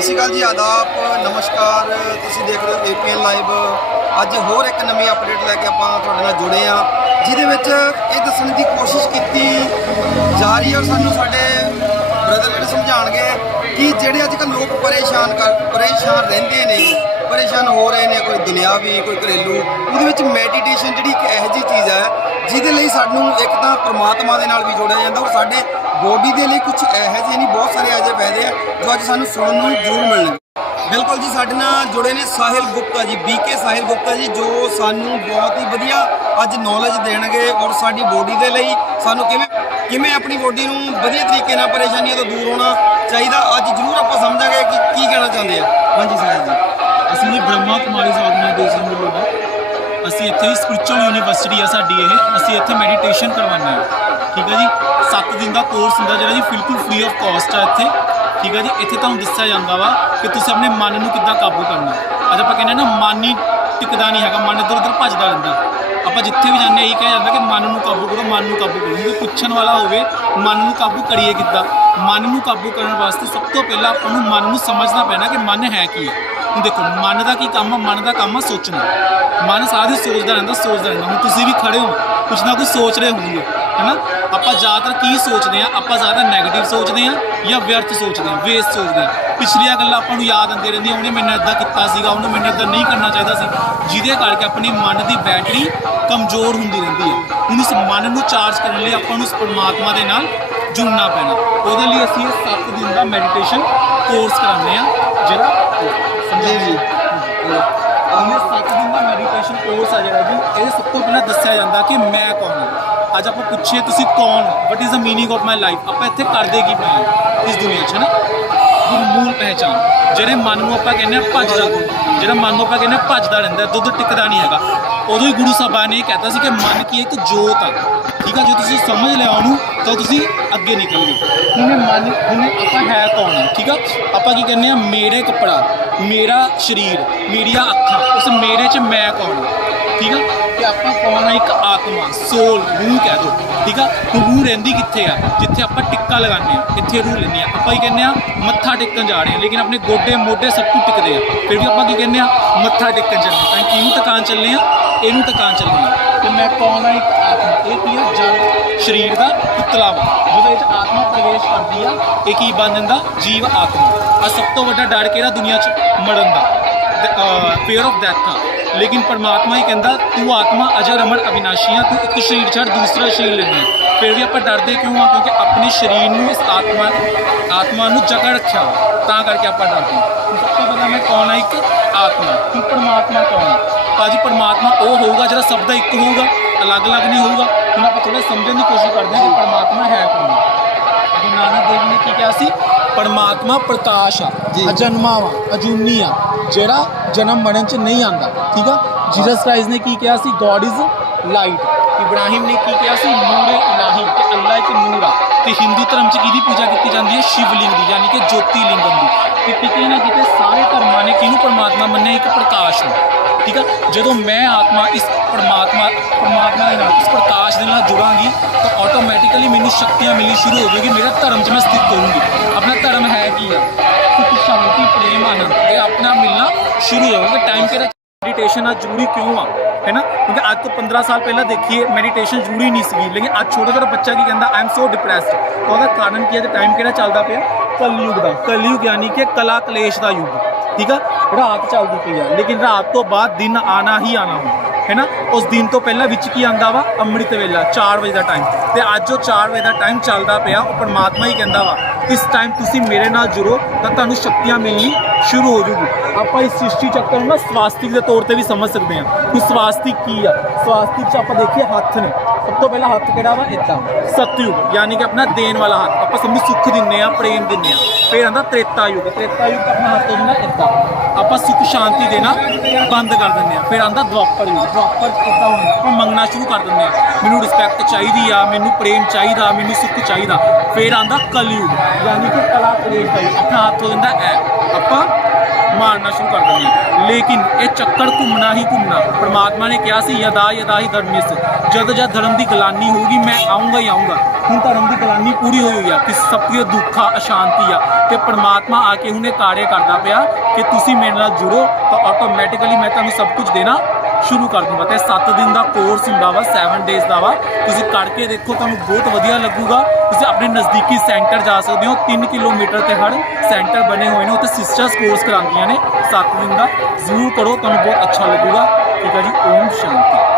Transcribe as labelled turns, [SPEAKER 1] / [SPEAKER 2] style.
[SPEAKER 1] ਸਤਿ ਸ਼੍ਰੀ ਅਕਾਲ ਜੀ, ਆਦਾਬ, ਨਮਸਕਾਰ। ਤੁਸੀਂ ਦੇਖ ਰਹੇ ਹੋ ਏਪੀਐਨ ਲਾਈਵ ਅੱਜ ਹੋਰ ਇੱਕ ਨਵੀਂ ਅਪਡੇਟ ਲੈ ਕੇ ਆਪਾਂ ਤੁਹਾਡੇ ਨਾਲ ਜੁੜੇ ਆ ਜਿਹਦੇ ਵਿੱਚ ਇਹ ਦੱਸਣ ਦੀ ਕੋਸ਼ਿਸ਼ ਕੀਤੀ ਜਾ ਰਹੀ ਹੈ ਔਰ ਸਾਨੂੰ ਸਾਡੇ ਬ੍ਰਦਰ ਜਿਹੜੇ ਸਮਝਾਣਗੇ ਕਿ ਜਿਹੜੇ ਅੱਜ ਕੱਲ੍ਹ ਲੋਕ ਪਰੇਸ਼ਾਨ ਕਰ, ਪਰੇਸ਼ਾਨ ਰਹਿੰਦੇ ਨੇ, ਪਰੇਸ਼ਾਨ ਹੋ ਰਹੇ ਨੇ, ਕੋਈ ਦੁਨਿਆਵੀ ਕੋਈ ਘਰੇਲੂ, ਉਹਦੇ ਵਿੱਚ ਮੈਡੀਟੇਸ਼ਨ ਜਿਹੜੀ ਇੱਕ ਇਹੋ ਜਿਹੀ ਜਿਹਦੇ ਲਈ ਸਾਨੂੰ ਇੱਕ ਤਾਂ ਪ੍ਰਮਾਤਮਾ ਦੇ ਨਾਲ ਵੀ ਜੋੜਿਆ ਜਾਂਦਾ ਔਰ ਸਾਡੇ ਬੋਡੀ ਦੇ ਲਈ ਕੁਝ ਇਹੋ ਜਿਹੇ ਨਹੀਂ, ਬਹੁਤ ਸਾਰੇ ਇਹੋ ਜਿਹੇ ਫਾਇਦੇ ਆ ਜੋ ਅੱਜ ਸਾਨੂੰ ਸੁਣਨ ਨੂੰ ਜ਼ਰੂਰ ਮਿਲਣਗੇ। ਬਿਲਕੁਲ ਜੀ, ਸਾਡੇ ਨਾਲ ਜੁੜੇ ਨੇ ਸਾਹਿਲ ਗੁਪਤਾ ਜੀ ਬੀਕੇ ਸਾਹਿਲ ਗੁਪਤਾ ਜੀ, ਜੋ ਸਾਨੂੰ ਬਹੁਤ ਹੀ ਵਧੀਆ ਅੱਜ ਨੌਲੇਜ ਦੇਣਗੇ ਔਰ ਸਾਡੀ ਬੋਡੀ ਦੇ ਲਈ ਸਾਨੂੰ ਕਿਵੇਂ ਕਿਵੇਂ ਆਪਣੀ ਬੋਡੀ ਨੂੰ ਵਧੀਆ ਤਰੀਕੇ ਨਾਲ ਪਰੇਸ਼ਾਨੀਆਂ ਤੋਂ ਦੂਰ ਹੋਣਾ ਚਾਹੀਦਾ, ਅੱਜ ਜ਼ਰੂਰ ਆਪਾਂ ਸਮਝਾਂਗੇ ਕਿ ਕੀ ਕਹਿਣਾ ਚਾਹੁੰਦੇ ਆ। ਹਾਂਜੀ ਸਾਹਿਲ ਜੀ।
[SPEAKER 2] ਅਸੀਂ ਜੀ ਬ੍ਰਹਮਾ ਕੁਮਾਰੀਜ਼ ਆਰਗੇਨਾਈਜੇਸ਼ਨ ਵੱਲੋਂ ਹਾਂ ਅਸੀਂ ਇੱਥੇ ਸਪਿਰਚੁਅਲ ਯੂਨੀਵਰਸਿਟੀ ਆ ਸਾਡੀ ਇਹ। ਅਸੀਂ ਇੱਥੇ ਮੈਡੀਟੇਸ਼ਨ ਕਰਵਾਉਂਦੇ ਹਾਂ। ਠੀਕ ਹੈ ਜੀ? 7 ਦਿਨ ਦਾ ਕੋਰਸ ਹੁੰਦਾ ਜਿਹੜਾ ਜੀ, ਬਿਲਕੁਲ ਫ੍ਰੀ ਆਫ ਕਾਸਟ ਆ ਇੱਥੇ। ਠੀਕ ਹੈ ਜੀ? ਇੱਥੇ ਤੁਹਾਨੂੰ ਦੱਸਿਆ ਜਾਂਦਾ ਵਾ ਕਿ ਤੁਸੀਂ ਆਪਣੇ ਮਨ ਨੂੰ ਕਿੱਦਾਂ ਕਾਬੂ ਕਰਨਾ। ਅੱਜ ਆਪਾਂ ਕਹਿੰਦੇ ਆ ਨਾ, ਮਨ ਹੀ ਟਿਕਦਾ ਨਹੀਂ ਹੈਗਾ, ਮਨ ਇੱਧਰ ਉੱਧਰ ਭੱਜਦਾ ਰਹਿੰਦਾ। ਆਪਾਂ ਜਿੱਥੇ ਵੀ ਜਾਂਦੇ ਇਹੀ ਕਿਹਾ ਜਾਂਦਾ ਕਿ ਮਨ ਨੂੰ ਕਾਬੂ ਕਰੋ, ਮਨ ਨੂੰ ਕਾਬੂ ਕਰੋ। ਜੇ ਪੁੱਛਣ ਵਾਲਾ ਹੋਵੇ, ਮਨ ਨੂੰ ਕਾਬੂ ਕਰੀਏ ਕਿੱਦਾਂ? ਮਨ ਨੂੰ ਕਾਬੂ ਕਰਨ ਵਾਸਤੇ ਸਭ ਤੋਂ ਪਹਿਲਾਂ ਆਪਾਂ ਨੂੰ ਮਨ ਨੂੰ ਸਮਝਣਾ ਪੈਣਾ ਕਿ ਮਨ ਹੈ ਕੀ ਹੈ। ਹੁਣ ਦੇਖੋ, ਮਨ ਦਾ ਕੀ ਕੰਮ ਆ, ਮਨ ਦਾ ਕੰਮ ਆ ਸੋਚਣਾ। ਮਨ ਸਾਰਾ ਦਿਨ ਸੋਚਦਾ ਰਹਿੰਦਾ ਸੋਚਦਾ ਰਹਿੰਦਾ। ਹੁਣ ਤੁਸੀਂ ਵੀ ਖੜੇ ਹੋ, ਕੁਛ ਨਾ ਕੁਛ ਸੋਚ ਰਹੇ ਹੋਵੋਗੇ ਹੈਨਾ? ਆਪਾਂ ਜ਼ਿਆਦਾਤਰ ਕੀ ਸੋਚਦੇ ਆ ਆਪਾਂ ਜ਼ਿਆਦਾ 네ਗੇਟਿਵ ਸੋਚਦੇ ਆ ਜਾਂ ਵਿਅਰਥ ਸੋਚਦੇ ਆ ਵੇਸਟ ਸੋਚਦੇ ਆ ਪਿਛਲੀਆਂ ਗੱਲਾਂ ਆਪਾਂ ਨੂੰ ਯਾਦ ਆਉਂਦੀਆਂ ਰਹਿੰਦੀਆਂ, ਉਹਨੇ ਮੈਨੂੰ ਇਦਾਂ ਕੀਤਾ ਸੀਗਾ, ਉਹਨੂੰ ਮੈਨੂੰ ਇਦਾਂ ਨਹੀਂ ਕਰਨਾ ਚਾਹੀਦਾ ਸੀ। ਜਿਹਦੇ ਕਰਕੇ ਆਪਣੇ ਮਨ ਦੀ ਬੈਟਰੀ ਕਮਜ਼ੋਰ ਹੁੰਦੀ ਰਹਿੰਦੀ ਹੈ। ਹੁਣ ਇਸ ਮਨ ਨੂੰ ਚਾਰਜ ਕਰਨ ਲਈ ਆਪਾਂ ਨੂੰ ਉਸ ਪਰਮਾਤਮਾ ਦੇ ਨਾਲ ਜੁੜਨਾ ਪੈਣਾ। ਉਹਦੇ ਲਈ ਅਸੀਂ ਇਹ 7 ਦਿਨ ਦਾ ਮੈਡੀਟੇਸ਼ਨ ਕੋਰਸ ਕਰਾਉਂਦੇ ਆ ਜਿਹੜਾ
[SPEAKER 1] ਜੀ ਜੀ
[SPEAKER 2] ਉਹਨੂੰ ਸੱਤ ਦਿਨ ਦਾ ਮੈਡੀਟੇਸ਼ਨ ਕੋਰਸ ਆ ਜਿਹੜਾ ਜੀ ਇਹ ਸਭ ਤੋਂ ਪਹਿਲਾਂ ਦੱਸਿਆ ਜਾਂਦਾ ਕਿ ਮੈਂ ਕੌਣ ਹਾਂ। ਅੱਜ ਆਪਾਂ ਪੁੱਛੀਏ ਤੁਸੀਂ ਕੌਣ? ਹੋ what is the meaning of my life ਆਪਾਂ ਇੱਥੇ ਕਰਦੇ ਕੀ ਪਏ ਇਸ ਦੁਨੀਆ 'ਚ ਨਾ? ਗੁਰਮੂਲ ਪਹਿਚਾਨ ਜਿਹੜੇ ਮਨ ਨੂੰ ਆਪਾਂ ਕਹਿੰਦੇ ਆ ਭੱਜਦਾ ਜਿਹੜਾ ਮਨ ਨੂੰ ਆਪਾਂ ਕਹਿੰਦੇ ਆ ਭੱਜਦਾ ਰਹਿੰਦਾ, ਦੁੱਧ ਟਿਕਦਾ ਨਹੀਂ ਹੈਗਾ। ਉਦੋਂ ਹੀ ਗੁਰੂ ਸਾਹਿਬਾਨ ਨੇ ਇਹ ਕਹਿਤਾ ਸੀ ਕਿ ਮਨ ਕੀ ਇੱਕ ਜੋਤ ਆ। ਠੀਕ ਆ, ਜੇ ਤੁਸੀਂ ਸਮਝ ਲਿਆ ਉਹਨੂੰ, ਤਾਂ ਤੁਸੀਂ ਅੱਗੇ ਨਿਕਲੋਗੇ ਹੁਣ ਮਨ, ਹੁਣ ਆਪਾਂ ਹੈ ਕੌਣ ਠੀਕ ਆ? ਆਪਾਂ ਕੀ ਕਹਿੰਦੇ ਆ ਮੇਰੇ ਕੱਪੜਾ, ਮੇਰਾ ਸਰੀਰ, ਮੇਰੀਆਂ ਅੱਖਾਂ, ਉਸ ਮੇਰੇ 'ਚ ਮੈਂ ਕੌਣ ਆ? ਠੀਕ ਆ? ਕਿ ਆਪਾਂ ਕੌਣ ਆ ਇੱਕ ਆਤਮਾ ਸੋਲ ਰੂਹ ਕਹਿ ਦੋ, ਠੀਕ ਆ? ਹੁਣ ਰੂਹ ਰਹਿੰਦੀ ਕਿੱਥੇ ਆ? ਜਿੱਥੇ ਆਪਾਂ ਟਿੱਕਾ ਲਗਾਉਂਦੇ ਆ, ਇੱਥੇ ਰੂਹ ਲੈਂਦੇ ਆ। ਆਪਾਂ ਕੀ ਕਹਿੰਦੇ ਆ? ਮੱਥਾ ਟੇਕਣ ਜਾ ਰਹੇ ਆ, ਲੇਕਿਨ ਆਪਣੇ ਗੋਡੇ ਮੋਢੇ ਸਭ ਕੁਝ ਟਿਕਦੇ ਆ। ਫਿਰ ਵੀ ਆਪਾਂ ਕੀ ਕਹਿੰਦੇ ਆ? ਮੱਥਾ ਟੇਕਣ ਚੱਲੇ ਤਾਂ ਕਿਹਨੂੰ ਟਿਕਾਣ ਚੱਲੇ ਆ? ਇਹਨੂੰ ਟਿਕਾਣ ਚੱਲੇ ਆ। ਤੇ ਮੈਂ ਕੌਣ ਆ ਇੱਕ ਆਤਮਾ, ਇਹ ਕੀ ਆ? ਜੜ ਸਰੀਰ ਦਾ ਪੁਤਲਾ ਵਾ। ਜਦੋਂ ਇਹ 'ਚ ਆਤਮਾ ਪ੍ਰਵੇਸ਼ ਕਰਦੀ ਆ। ਇਹ ਕੀ ਬਣ ਜਾਂਦਾ? ਜੀਵ ਆਤਮਾ। ਆ ਸਭ ਤੋਂ ਵੱਡਾ ਡਰ ਕਿਹੜਾ ਦੁਨੀਆ 'ਚ? ਮਰਨ ਦਾ। ਫੇਅਰ ਆਫ ਡੈਥ ਆ। ਲੇਕਿਨ ਪਰਮਾਤਮਾ ਹੀ ਕਹਿੰਦਾ, ਤੂੰ ਆਤਮਾ ਅਜਰ ਅਮਰ ਅਵਿਨਾਸ਼ੀ ਆ ਤੂੰ ਇੱਕ ਸਰੀਰ ਛੱਡ ਦੂਸਰਾ ਸਰੀਰ ਲੈਣਾ ਫਿਰ ਵੀ ਆਪਾਂ ਡਰਦੇ ਕਿਉਂ ਆ? ਕਿਉਂਕਿ ਆਪਣੇ ਸਰੀਰ ਨੂੰ ਇਸ ਆਤਮਾ ਆਤਮਾ ਨੂੰ ਜਕੜ ਰੱਖਿਆ ਵਾ। ਤਾਂ ਕਰਕੇ ਆਪਾਂ ਡਰਦੇ ਹਾਂ। ਹੁਣ ਸਭ ਤੋਂ ਪਹਿਲਾਂ ਮੈਂ ਕੌਣ ਆ? ਇੱਕ ਆਤਮਾ। ਕਿ ਪਰਮਾਤਮਾ ਕੌਣ ਆ? ਭਾਜੀ, ਪਰਮਾਤਮਾ ਉਹ ਹੋਊਗਾ ਜਿਹੜਾ ਸਭ ਦਾ ਇੱਕ ਹੋਊਗਾ, ਅਲੱਗ-ਅਲੱਗ ਨਹੀਂ ਹੋਊਗਾ। ਹੁਣ ਆਪਾਂ ਥੋੜਾ ਸਮਝਣ ਦੀ ਕੋਸ਼ਿਸ਼ ਕਰਦੇ ਹਾਂ ਕਿ ਪਰਮਾਤਮਾ ਹੈ ਕੌਣ ਗੁਰੂ ਨਾਨਕ ਦੇਵ ਨੇ ਕੀ ਕਿਹਾ ਸੀ? ਪਰਮਾਤਮਾ ਪ੍ਰਕਾਸ਼ ਆ। ਅਜਨਮਾ ਵਾ ਅਜੂਨੀ ਆ ਜਿਹੜਾ ਜਨਮ ਮਰਨ ਚ ਨਹੀਂ ਆਂਦਾ ਠੀਕ ਆ? ਜੀਸਸ ਕ੍ਰਾਈਸਟ ਨੇ ਕੀ ਕਿਹਾ ਸੀ? ਗੋਡ ਇਜ਼ ਲਾਈਟ ਇਬਰਾਹਿਮ ਨੇ ਕੀ ਕਿਹਾ ਸੀ? ਨੂਰ ਇਲਾਹੀ ਕਿ ਅੱਲਾ ਇੱਕ ਨੂਰ ਆ। ਤੇ ਹਿੰਦੂ ਧਰਮ ਚ ਕਿਹਦੀ ਪੂਜਾ ਕੀਤੀ ਜਾਂਦੀ ਹੈ? ਸ਼ਿਵਲਿੰਗ ਦੀ ਯਾਨੀ ਕਿ ਜੋਤੀ ਲਿੰਗਮ ਦੀ। ਤੇ ਕਿਤੇ ਨਾ ਕਿਤੇ ਸਾਰੇ ਧਰਮਾਂ ਨੇ ਕਿਹਨੂੰ ਪਰਮਾਤਮਾ ਮੰਨਿਆ? ਇੱਕ ਪ੍ਰਕਾਸ਼ ਨੂੰ। ਠੀਕ ਆ? ਜਦੋਂ ਮੈਂ ਆਤਮਾ ਇਸ ਪਰਮਾਤਮਾ ਪਰਮਾਤਮਾ ਦੇ ਨਾਲ ਇਸ ਪ੍ਰਕਾਸ਼ ਦੇ ਨਾਲ ਜੁੜਾਂਗੀ ਤਾਂ ਆਟੋਮੈਟਿਕਲੀ ਮੈਨੂੰ ਸ਼ਕਤੀਆਂ ਮਿਲਣੀ ਸ਼ੁਰੂ ਹੋ ਜਾਏਗੀ ਮੇਰਾ ਧਰਮ 'ਚ ਮੈਂ ਸਥਿਤ ਕਰੂੰਗੀ। ਆਪਣਾ ਧਰਮ ਹੈ ਕੀ ਆ? ਸੁਖ ਸ਼ਾਂਤੀ, ਪ੍ਰੇਮ, ਆਨੰਦ ਇਹ ਆਪਣਾ ਮਿਲਣਾ ਸ਼ੁਰੂ ਹੋ ਜਾਏਗਾ ਟਾਈਮ ਕਿਹੜਾ ਮੈਡੀਟੇਸ਼ਨ ਆ, ਜ਼ਰੂਰੀ ਕਿਉਂ ਆ? ਹੈ ਨਾ? ਕਿਉਂਕਿ ਅੱਜ ਤੋਂ 15 ਸਾਲ ਪਹਿਲਾਂ ਦੇਖੀਏ ਮੈਡੀਟੇਸ਼ਨ ਜ਼ਰੂਰੀ ਨਹੀਂ ਸੀਗੀ। ਲੇਕਿਨ ਅੱਜ ਛੋਟਾ ਛੋਟਾ ਬੱਚਾ ਕੀ ਕਹਿੰਦਾ ਆਈ ਐਮ ਸੋ ਡਿਪਰੈਸਡ ਤਾਂ ਉਹਦਾ ਕਾਰਨ ਕੀ ਹੈ ਤੇ ਟਾਈਮ ਕਿਹੜਾ ਚੱਲਦਾ ਪਿਆ? ਕਲਯੁਗ ਦਾ। ਕਲਯੁਗ ਯਾਨੀ ਕਿ ਕਲਾ ਕਲੇਸ਼ ਦਾ ਯੁੱਗ। ਠੀਕ ਆ? ਰਾਤ ਚੱਲਦੀ ਪਈ ਆ। ਲੇਕਿਨ ਰਾਤ ਤੋਂ ਬਾਅਦ ਦਿਨ ਆਣਾ ਹੀ ਆਣਾ ਹੁੰਦਾ। ਹੈ ਨਾ ਉਸ ਦਿਨ ਤੋਂ ਪਹਿਲਾਂ ਵਿੱਚ ਕੀ ਆਂਦਾ ਵਾ? ਅੰਮ੍ਰਿਤ ਵੇਲਾ 4 ਵਜੇ ਦਾ ਟਾਈਮ ਤੇ ਅੱਜ ਉਹ 4 ਵਜੇ ਦਾ ਟਾਈਮ ਚੱਲਦਾ ਪਿਆ, ਉਹ ਪਰਮਾਤਮਾ ਹੀ ਕਹਿੰਦਾ ਵਾ, ਇਸ ਟਾਈਮ ਤੁਸੀਂ ਮੇਰੇ ਨਾਲ ਜੁੜੋ, ਤਾਂ ਤੁਹਾਨੂੰ ਸ਼ਕਤੀਆਂ ਮਿਲਣੀ ਸ਼ੁਰੂ ਹੋ ਜੂਗੀ। ਆਪਾਂ ਇਸ ਸ੍ਰਿਸ਼ਟੀ ਚੱਕਰ ਨੂੰ ਨਾ ਸਵਾਸਤਿਕ ਦੇ ਤੌਰ ਤੇ ਵੀ ਸਮਝ ਸਕਦੇ ਹਾਂ। ਕਿ ਸਵਾਸਤਿਕ ਕੀ ਆ? ਸਵਾਸਤਿਕ ਚ ਆਪਾਂ ਦੇਖੀਏ ਹੱਥ ਨੇ। ਸਭ ਤੋਂ ਪਹਿਲਾ ਹੱਥ ਕਿਹੜਾ ਵਾ? ਇਦਾਂ ਸਤਯੁਗ, ਯਾਨੀ ਕਿ ਆਪਣਾ ਦੇਣ ਵਾਲਾ ਹੱਥ। ਆਪਾਂ ਸਭ ਨੂੰ ਸੁੱਖ ਦਿੰਨੇ ਆ ਪ੍ਰੇਮ ਦਿੰਨੇ ਆ ਫਿਰ ਆਂਦਾ ਤ੍ਰੇਤਾ ਯੁੱਗ ਤ੍ਰੇਤਾ ਯੁੱਗ ਆਪਣਾ ਹੱਥ ਹੁੰਦਾ ਇਦਾਂ ਆਪਾਂ ਸੁੱਖ ਸ਼ਾਂਤੀ ਦੇਣਾ ਬੰਦ ਕਰ ਦਿੰਦੇ ਆ ਫਿਰ ਆਂਦਾ ਦੁਆਪਰ ਯੁੱਗ ਦੁਆਪਰ ਇੱਦਾਂ ਹੁੰਦਾ ਆਪਾਂ ਮੰਗਣਾ ਸ਼ੁਰੂ ਕਰ ਦਿੰਦੇ ਆ ਮੈਨੂੰ ਰਿਸਪੈਕਟ ਚਾਹੀਦੀ ਆ, ਮੈਨੂੰ ਪ੍ਰੇਮ ਚਾਹੀਦਾ, ਮੈਨੂੰ ਸੁੱਖ ਚਾਹੀਦਾ। ਫਿਰ ਆਂਦਾ ਕਲਯੁਗ, ਯਾਨੀ ਕਿ ਕਲਾ ਕਲੇਸ਼ ਦਾ ਆਪਣਾ ਹੱਥ ਹੋ ਜਾਂਦਾ ਐ। ਆਪਾਂ ਮਾਰਨਾ ਸ਼ੁਰੂ ਕਰ ਦਿੰਦੇ ਲੇਕਿਨ ਇਹ ਚੱਕਰ ਘੁੰਮਣਾ ਹੀ ਘੁੰਮਣਾ। ਪ੍ਰਮਾਤਮਾ ਨੇ ਕਿਹਾ ਸੀ, ਯਦਾ ਯਦਾ ਹੀ ਧਰਮਿਸ ਜਦ ਜਦ ਧਰਮ ਦੀ ਗਲਾਨੀ ਹੋਊਗੀ, ਮੈਂ ਆਉਂਗਾ ਹੀ ਆਉਂਗਾ ਹੁਣ ਧਰਮ ਦੀ ਗਲਾਨੀ ਪੂਰੀ ਹੋਈ ਹੋਈ ਆ ਕਿ ਸਭ ਤੋਂ ਦੁੱਖਾ ਅਸ਼ਾਂਤੀ ਆ। ਤੇ ਪ੍ਰਮਾਤਮਾ ਆ ਕੇ ਹੁਣੇ ਕਾਰੇ ਕਰਦਾ ਪਿਆ ਕਿ ਤੁਸੀਂ ਮੇਰੇ ਨਾਲ ਜੁੜੋ ਤਾਂ ਆਟੋਮੈਟਿਕਲੀ ਮੈਂ ਤੁਹਾਨੂੰ ਸਭ ਕੁਝ ਦੇਣਾ ਸ਼ੁਰੂ ਕਰ ਦੂੰਗਾ ਤੇ 7 ਦਿਨ ਦਾ ਕੋਰਸ ਹੁੰਦਾ ਵਾ 7 ਡੇਜ਼ ਦਾ ਵਾ। ਤੁਸੀਂ ਕਰਕੇ ਦੇਖੋ, ਤੁਹਾਨੂੰ ਬਹੁਤ ਵਧੀਆ ਲੱਗੂਗਾ। ਤੁਸੀਂ ਆਪਣੇ ਨਜ਼ਦੀਕੀ ਸੈਂਟਰ ਜਾ ਸਕਦੇ ਹੋ 3 ਕਿਲੋਮੀਟਰ ਤੇ ਹਰ ਸੈਂਟਰ ਬਣੇ ਹੋਏ ਨੇ, ਉੱਥੇ ਸਿਸਟਰਸ ਕੋਰਸ ਕਰਾਉਂਦੀਆਂ ਨੇ 7 ਦਿਨ ਦਾ। ਜ਼ਰੂਰ ਕਰੋ, ਤੁਹਾਨੂੰ ਬਹੁਤ ਅੱਛਾ ਲੱਗੂਗਾ। ਠੀਕ ਹੈ ਜੀ, ਓਮ ਸ਼ਾਂਤੀ।